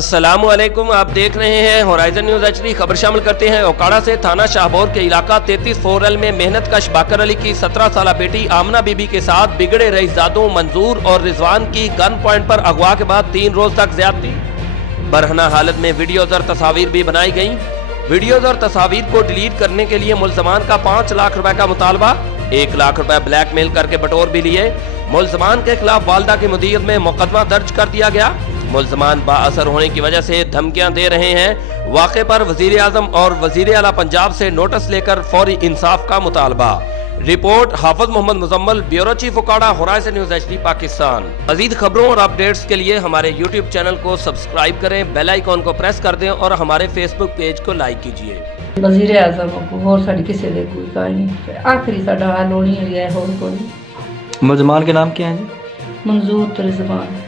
अस्सलामुअलैकुम, आप देख रहे हैं होराइजन न्यूज HD। खबर शामिल करते हैं। ओकाड़ा से थाना शाहबोर के इलाका 33 में मेहनत कश बाकर अली की 17 साल बेटी आमना बीबी के साथ बिगड़े रईसजादों मंजूर और रिजवान की गन पॉइंट पर अगवा के बाद 3 रोज तक ज्यादती। बरहना हालत में वीडियोज और तस्वीर भी बनाई गई। वीडियोज और तस्वीर को डिलीट करने के लिए मुलजमान का 5 लाख रुपए का मुतालबा। 1 लाख रुपए ब्लैकमेल करके बटोर भी लिए। मुलजमान के खिलाफ वालदा की मुदीयत में मुकदमा दर्ज कर दिया गया। मुलजमान बाअसर होने की वजह से धमकियां दे रहे हैं। वाक़े पर वजीर आज़म और वजीर आला पंजाब से नोटिस लेकर फौरी इंसाफ का मुतालबा। Report Hafiz Muhammad Muzammil, bureau chief Okara, horizon news HD Pakistan. मजीद खबरों और अपडेट्स के लिए हमारे यूट्यूब चैनल को सब्सक्राइब करें, बेल आइकॉन को प्रेस कर दें और हमारे फेसबुक पेज को लाइक कीजिए। वजीर आज़म को होर साडी किसी दे कोई काई नहीं, आखिरी साडा हाल होनी है होर कोई। मुलजमान के नाम क्या हैं जी? मंजूर तो रिजवान।